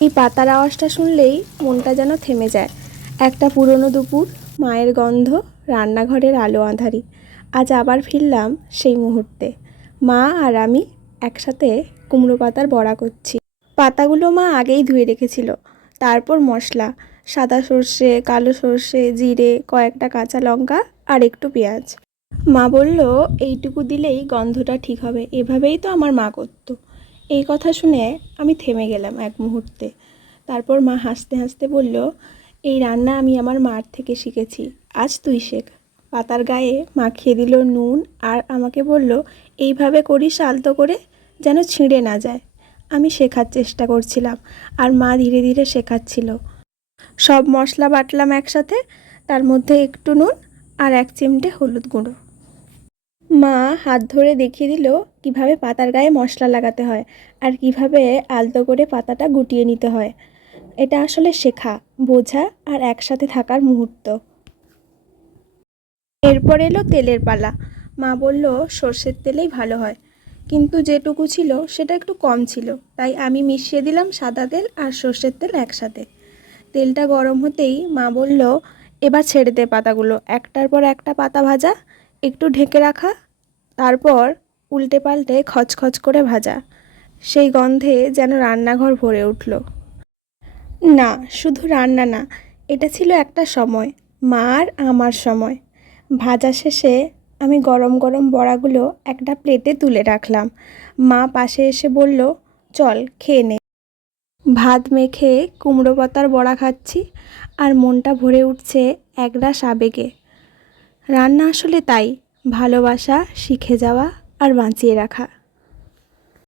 এই পাতার আওয়াজটা শুনলেই মনটা যেন থেমে যায়। একটা পুরনো দুপুর, মায়ের গন্ধ, রান্নাঘরের আলো আঁধারি। আজ আবার ফিরলাম সেই মুহূর্তে। মা আর আমি একসাথে কুমড়ো পাতার বড়া করছি। পাতাগুলো মা আগেই ধুয়ে রেখেছিল। তারপর মশলা, সাদা সর্ষে, কালো সর্ষে, জিরে, কয়েকটা কাঁচা লঙ্কা আর একটু পেঁয়াজ। মা বলল এইটুকু দিলেই গন্ধটা ঠিক হবে, এভাবেই তো আমার মা করতো। এই কথা শুনে আমি থেমে গেলাম এক মুহূর্তে। তারপর মা হাসতে হাসতে বলল, এই রান্না আমি আমার মার থেকে শিখেছি, আজ তুই শেখ। পাতার গায়ে মাখিয়ে দিল নুন আর আমাকে বলল, এইভাবে করিস আলতো করে, যেন ছিঁড়ে না যায়। আমি শেখার চেষ্টা করছিলাম আর মা ধীরে ধীরে শেখাচ্ছিল। সব মশলা বাটলাম একসাথে, তার মধ্যে একটু নুন আর 1 চিমটে হলুদ গুঁড়ো। মা হাত ধরে দেখিয়ে দিল কিভাবে পাতার গায়ে মশলা লাগাতে হয় আর কিভাবে আলতো করে পাতাটা গুটিয়ে নিতে হয়। এটা আসলে শেখা, বোঝা আর একসাথে থাকার মুহূর্ত। এরপর এলো তেলের পালা। মা বলল সর্ষের তেলেই ভালো হয়, কিন্তু যেটুকু ছিল সেটা একটু কম ছিল, তাই আমি মিশিয়ে দিলাম সাদা তেল আর সর্ষের তেল একসাথে। তেলটা গরম হতেই মা বলল, এবার ছেড়ে দে পাতাগুলো, একটার পর একটা পাতা ভাজা, একটু ঢেকে রাখা, তারপর উল্টে পাল্টে খচখচ করে ভাজা। সেই গন্ধে যেন রান্নাঘর ভরে উঠল। না, শুধু রান্না না, এটা ছিল একটা সময়, মা আর আমার সময়। ভাজা শেষে আমি গরম গরম বড়াগুলো একটা প্লেটে তুলে রাখলাম। মা পাশে এসে বলল, চল খেয়ে নে। ভাত মেখে কুমড়ো পাতার বড়া খাচ্ছি আর মনটা ভরে উঠছে একরাশ আবেগে। রান্না আসলে তাই, ভালোবাসা, শিখে যাওয়া আর বাঁচিয়ে রাখা।